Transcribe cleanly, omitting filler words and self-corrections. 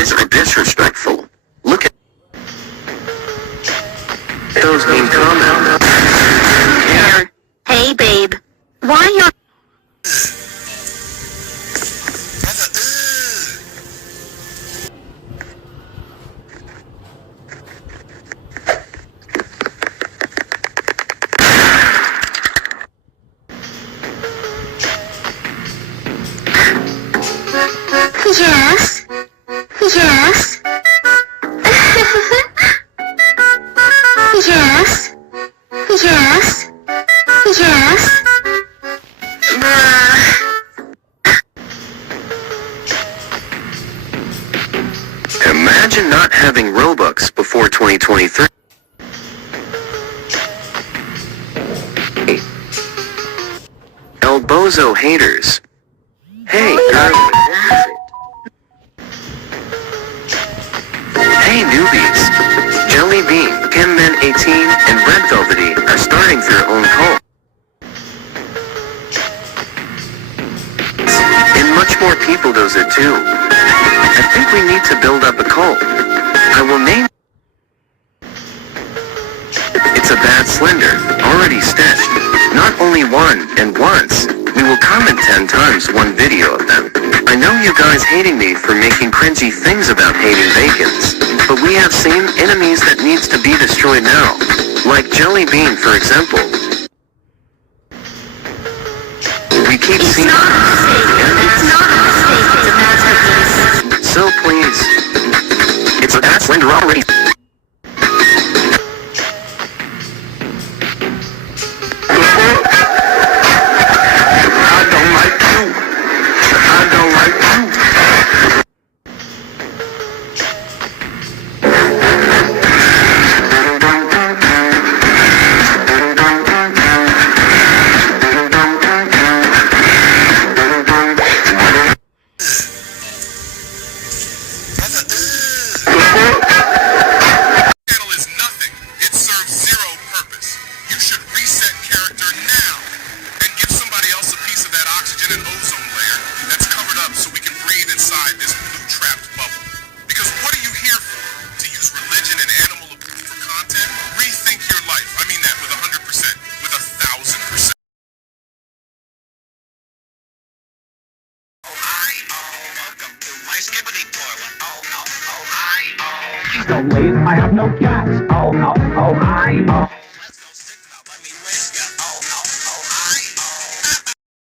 guys are disrespectful. Look at those mean comments. Here. Hey, babe. Why you're... Yes. Yes. Yes. Yes. Yes. Imagine not having Robux before 2023. El Bozo haters. Hey, girl. Hey, newbies. Jelly Bean, Kimman 18, and Red Velvety are starting their own cult. And much more people does it too. I think we need to build up a cult. I will name... It's a bad slender, already sketched. Not only one, and once. We will comment 10 times one video of them. I know you guys hating me for making cringy things about hating bacons, but we have same enemies that needs to be destroyed now. Like Jelly Bean, for example. We keep seeing... It's not a mistake. It's not a mistake. It's a masterpiece. So please. It's a bad slender already. Don't leave, I have no gas. Oh, oh, oh.